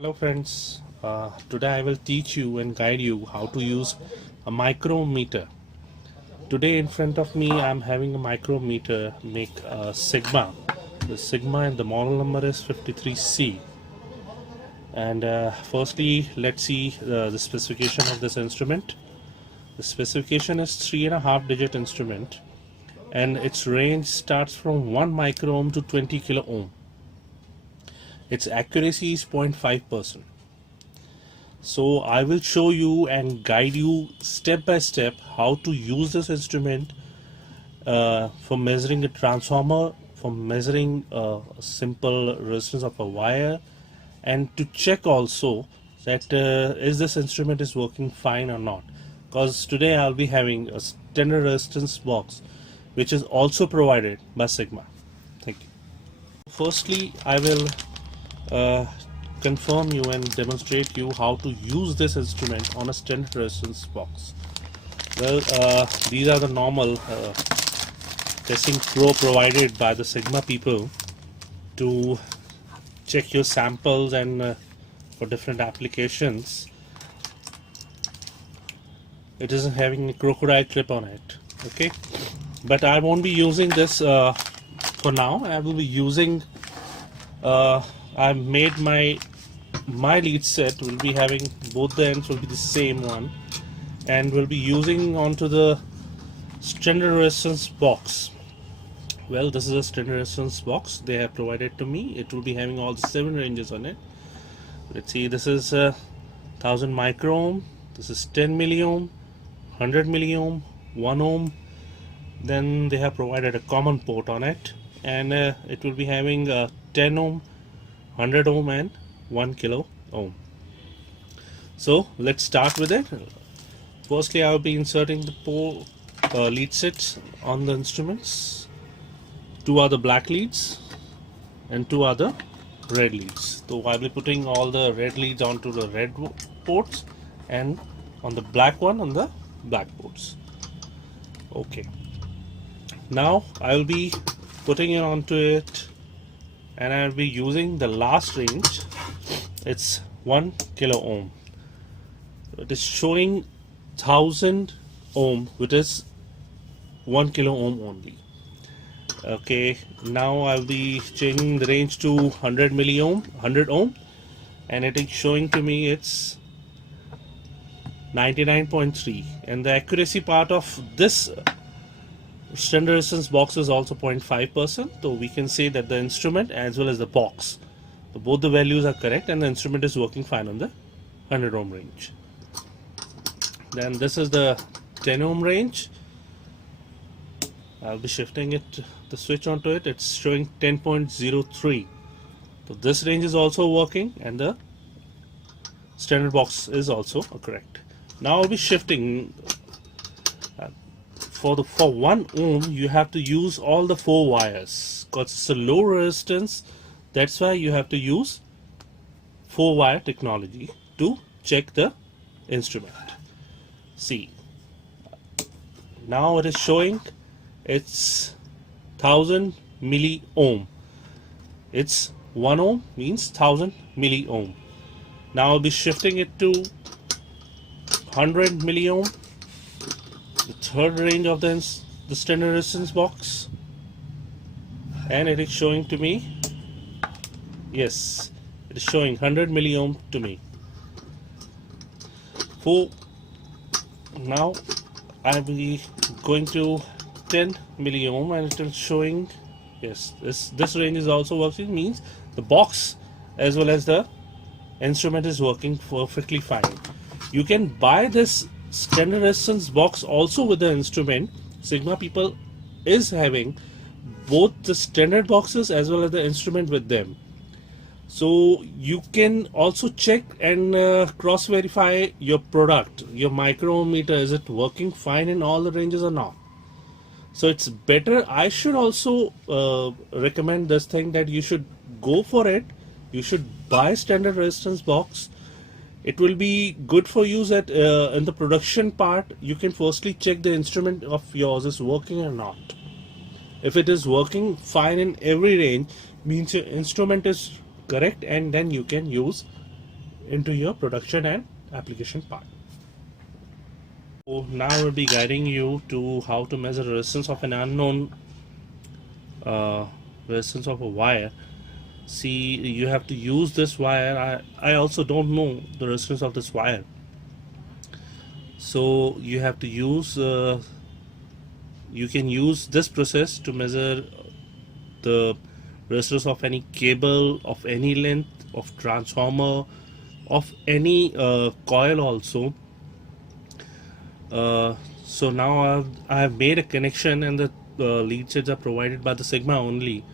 Hello friends, today I will teach you and guide you how to use a micrometer. Today in front of me I am having a micrometer make Sigma. The Sigma and the model number is 53C. And firstly let's see the specification of this instrument. The specification is 3.5 digit instrument and its range starts from 1 micro ohm to 20 kilo ohm. Its accuracy is 0.5%. So I will show you and guide you step by step how to use this instrument for measuring a transformer, for measuring a simple resistance of a wire, and to check also that is this instrument is working fine or not. Because today I'll be having a standard resistance box which is also provided by Sigma. Thank you. Firstly, I will confirm you and demonstrate you how to use this instrument on a standard resistance box. Well, these are the normal testing pro provided by the Sigma people to check your samples and for different applications. It isn't having a crocodile clip on it, okay, but I won't be using this for now. I will be using I've made my lead set will be having both the ends will be the same one, and will be using onto the standard resistance box. Well, this is a standard resistance box they have provided to me. It will be having all the 7 ranges on it. Let's see, this is 1000 micro ohm, this is 10 milliohm, 100 milliohm, 1 ohm. Then they have provided a common port on it, and it will be having 10 ohm, 100 ohm and 1 kilo ohm. So let's start with it. Firstly, I will be inserting the pole lead sets on the instruments. 2 are the black leads and 2 are the red leads. So I will be putting all the red leads onto the red ports and on the black one on the black ports. Okay. Now I will be putting it onto it, and I will be using the last range. It's 1 kilo ohm. It is showing 1000 ohm, which is 1 kilo ohm only. Okay, now I'll be changing the range to 100 milliohm, 100 ohm, and it is showing to me it's 99.3, and the accuracy part of this standard resistance box is also 0.5%. So we can say that the instrument as well as the box, so both the values are correct, and the instrument is working fine on the 100 ohm range. Then this is the 10 ohm range. I'll be shifting it, the switch onto it. It's showing 10.03. So this range is also working, and the standard box is also correct. Now I'll be shifting. For 1 ohm you have to use all the 4 wires because it's a low resistance. That's why you have to use 4 wire technology to check the instrument. See, now it is showing it's 1000 milli ohm. It's 1 ohm means 1000 milli ohm. Now I'll be shifting it to 100 milli ohm, the third range of the standard resistance box, and it is showing to me, yes, it is showing 100 milli ohm to me. For now I will be going to 10 milli ohm, and it is showing, yes, this range is also working, means the box as well as the instrument is working perfectly fine. You can buy this standard resistance box also with the instrument. Sigma people is having both the standard boxes as well as the instrument with them, so you can also check and cross verify your product, your micro ohm meter, is it working fine in all the ranges or not. So it's better, I should also recommend this thing, that you should go for it. You should buy standard resistance box. It will be good for you that in the production part you can firstly check the instrument of yours is working or not. If it is working fine in every range, means your instrument is correct, and then you can use into your production and application part. So now I will be guiding you to how to measure resistance of an unknown resistance of a wire. See, you have to use this wire. I also don't know the resistance of this wire, so you have to use you can use this process to measure the resistance of any cable of any length, of transformer, of any coil also. So now I have made a connection, and the lead shades are provided by the Sigma only.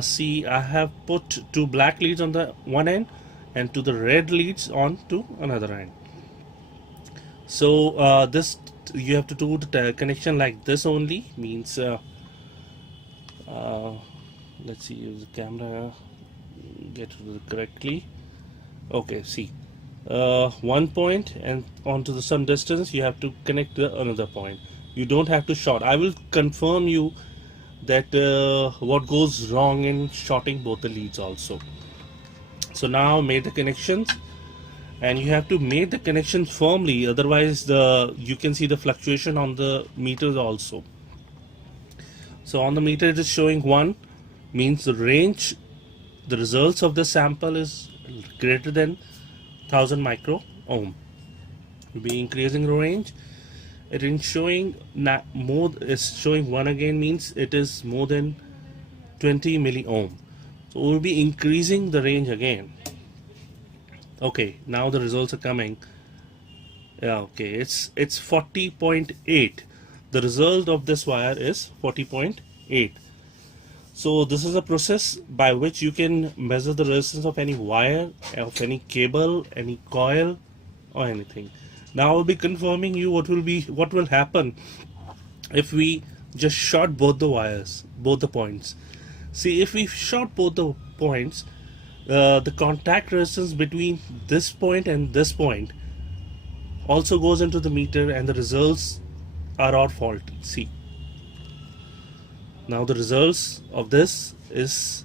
See, I have put two black leads on the one end and to the red leads on to another end. So this you have to do the connection like this only, means let's see, use the camera, get it correctly. Okay, see, one point, and onto the some distance you have to connect to another point. You don't have to short. I will confirm you that what goes wrong in shorting both the leads also. So now made the connections, and you have to make the connections firmly, otherwise you can see the fluctuation on the meters also. So on the meter it is showing 1, means the range, the results of the sample is greater than 1000 micro ohm. We'll be increasing the range. It is showing more, is showing 1 again, means it is more than 20 milli ohm. So we'll be increasing the range again. Okay, now the results are coming. Yeah, okay, it's 40.8. The result of this wire is 40.8. So this is a process by which you can measure the resistance of any wire, of any cable, any coil, or anything. Now I'll be confirming you what will happen if we just short both the wires, both the points. See, if we short both the points, the contact resistance between this point and this point also goes into the meter, and the results are all faulty. See, now the results of this is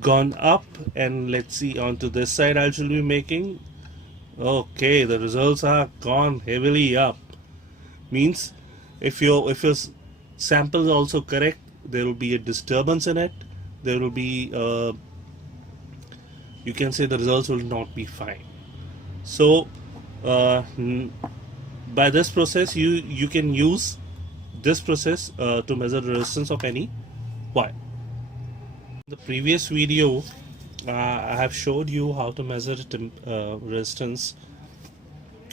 gone up, and let's see, onto this side I should be making. Okay, the results are gone heavily up, means if your sample is also correct, there will be a disturbance in it, there will be you can say the results will not be fine. So by this process you can use this process to measure the resistance of any wire. In the previous video I have showed you how to measure resistance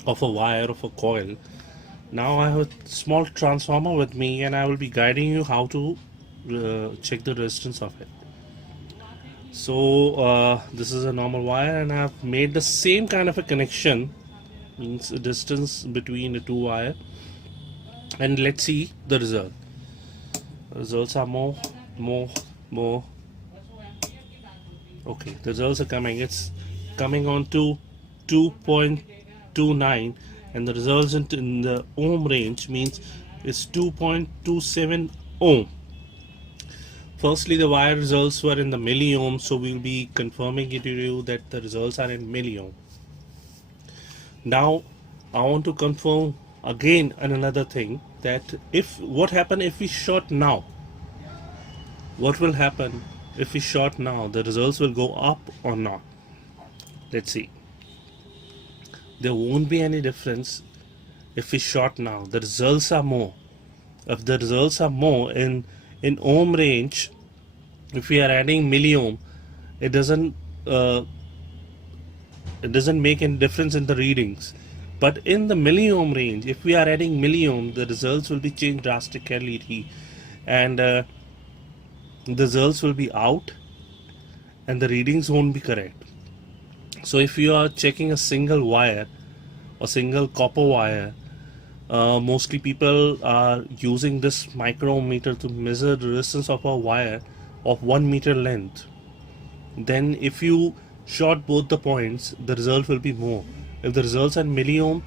of a wire, of a coil. Now I have a small transformer with me, and I will be guiding you how to check the resistance of it. So this is a normal wire, and I have made the same kind of a connection, means a distance between the two wires, and let's see the result. The results are more. Okay, the results are coming. It's coming on to 2.29, and the results in the ohm range, means it's 2.27 ohm. Firstly, the wire results were in the milli ohm, so we'll be confirming it to you that the results are in milli ohm. Now I want to confirm again another thing, that what happen if we short now? What will happen if we short now? The results will go up or not? Let's see. There won't be any difference if we short now. The results are more. If the results are more in ohm range, if we are adding milli ohm, it doesn't make any difference in the readings. But in the milli ohm range, if we are adding milli ohm, the results will be changed drastically, and the results will be out, and the readings won't be correct. So if you are checking a single wire or single copper wire, mostly people are using this micro ohm meter to measure the resistance of a wire of 1 meter length. Then if you short both the points, the result will be more. If the results are milli ohm,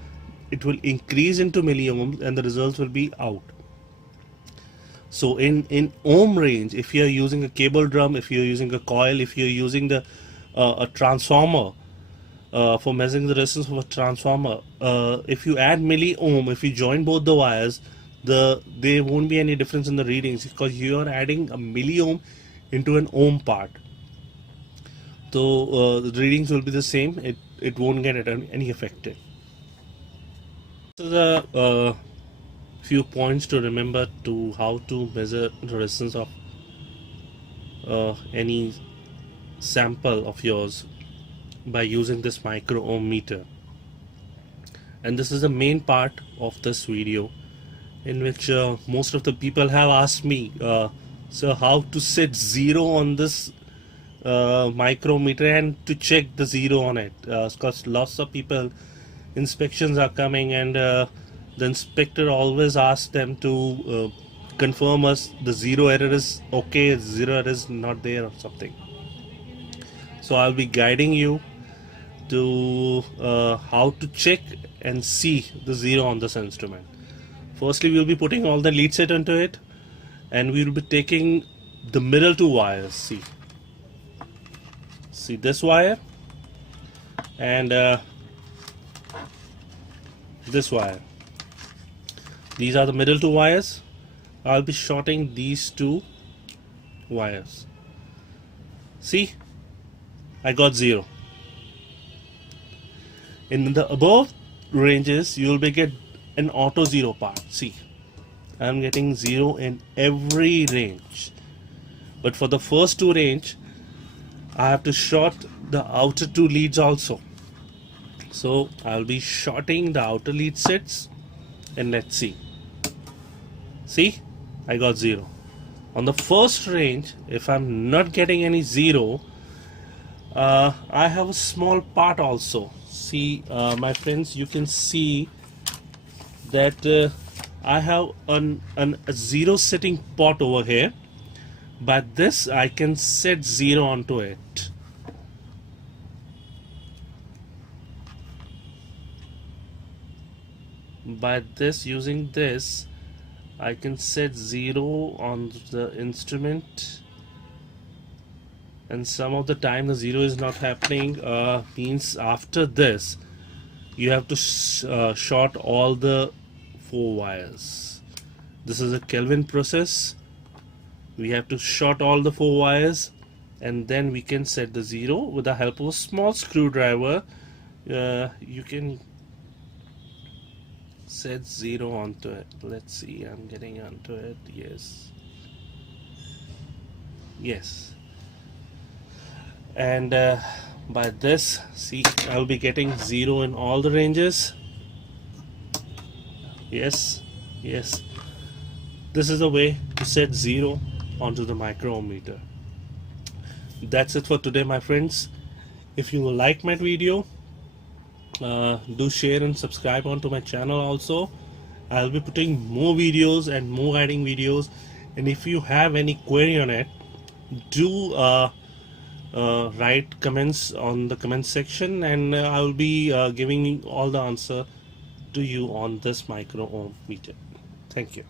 it will increase into milli ohm, and the results will be out. So in ohm range, if you are using a cable drum, if you are using a coil, if you are using a transformer, for measuring the resistance of a transformer. If you add milli ohm, if you join both the wires, there won't be any difference in the readings because you are adding a milli ohm into an ohm part. So the readings will be the same. It won't get any affected. So the few points to remember to how to measure the resistance of any sample of yours by using this micro ohm meter. And this is the main part of this video, in which most of the people have asked me, so how to set zero on this micrometer and to check the zero on it, because lots of people, inspections are coming, and the inspector always asks them to confirm us the zero error is okay, zero error is not there or something. So I'll be guiding you to how to check and see the zero on this instrument. Firstly, we'll be putting all the lead set into it, and we will be taking the middle two wires. See this wire and this wire. These are the middle two wires. I'll be shorting these two wires. See, I got zero. In the above ranges, you will be get an auto zero part. See, I'm getting zero in every range, but for the first two range, I have to short the outer two leads also. So I'll be shorting the outer lead sets, and let's see. See, I got zero. On the first range, if I'm not getting any zero, I have a small part also. See, my friends, you can see that I have a zero setting pot over here. By this, I can set zero onto it. By this, using this, I can set zero on the instrument, and some of the time the zero is not happening. Means after this, you have to short all the four wires. This is a Kelvin process. We have to short all the four wires, and then we can set the zero with the help of a small screwdriver. You can set zero onto it. Let's see, I'm getting onto it. Yes, and by this, see, I'll be getting zero in all the ranges. Yes, this is the way to set zero onto the micro ohm meter. That's it for today, my friends. If you like my video, do share and subscribe onto my channel also. I'll be putting more videos and more guiding videos, and if you have any query on it, do write comments on the comment section, and I will be giving all the answer to you on this micro ohm meter. Thank you.